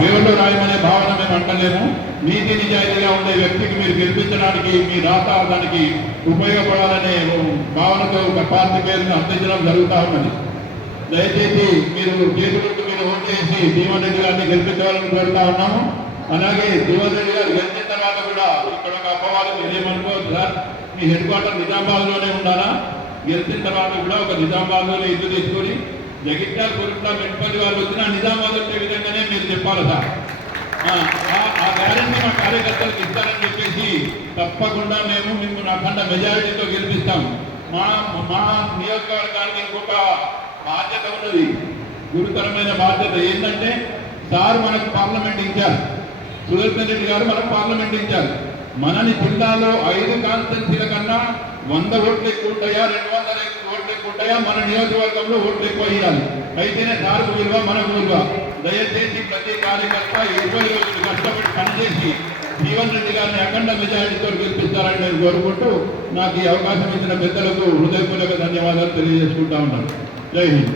పేరులో రాయమనే భావన మేము అంటలేము. నీతి నిజాయితీగా ఉండే వ్యక్తికి మీరు గెలిపించడానికి మీ రాత దానికి ఉపయోగపడాలనే భావనతో ఒక పార్టీ పేరును అందించడం జరుగుతూ ఉన్నది. దయచేసి మీరు చేతులకు మీరు ఓటు చేసి జీవన్ రెడ్డి గారిని గెలిపించాలని కోరుతా ఉన్నాము. అలాగే జీవన్ రెడ్డి గారు గెలిచిన తర్వాత కూడా ఇక్కడ ఒక అపవాదం ఏమనుకోవచ్చు సార్, మీ హెడ్ క్వార్టర్ నిజామాబాద్లోనే ఉండాలా? గెలిచిన తర్వాత కూడా ఒక నిజామాబాద్లోనే ఇల్లు తీసుకొని జగిత్యాల గురుట్ల మెట్పల్లి వాళ్ళు వచ్చినా నిజామాబాద్ వచ్చే విధంగానే మీరు చెప్పాలి సార్. ఆ గ్యారెంటీ మా కార్యకర్తలకు ఇస్తారని చెప్పేసి తప్పకుండా మేము మిమ్మల్ని అఖండ మెజారిటీతో గెలిపిస్తాం. మా నియోజకవర్గానికి ఇంకొక బాధ్యత ఉన్నది, గురుతరమైన బాధ్యత. ఏంటంటే సార్ మనకు పార్లమెంట్ ఇన్ఛార్జ్, సుదర్శన్ రెడ్డి గారు మనకు పార్లమెంట్ ఇన్ఛార్జ్. మనని జిల్లాలో 5 కాన్స్టిట్యున్సీల కన్నా 100 ఓట్లు ఎక్కువ ఉంటాయా, 200 ఓట్లు ఎక్కువ ఉంటాయా, మన నియోజకవర్గంలో ఓట్లు ఎక్కువ ఇవ్వాలి. అయితేనే సార్కు విలువ, మనకు విలువ. దయచేసి ప్రతి కార్యకర్త 20 రోజులు కష్టపడి పనిచేసి జీవన్ రెడ్డి గారిని అఖండ మెజారిటీతో గెలిపిస్తారని నేను కోరుకుంటూ నాకు ఈ అవకాశం ఇచ్చిన పెద్దలకు హృదయపూర్వక ధన్యవాదాలు తెలియజేసుకుంటా ఉన్నాను. జై హింద్.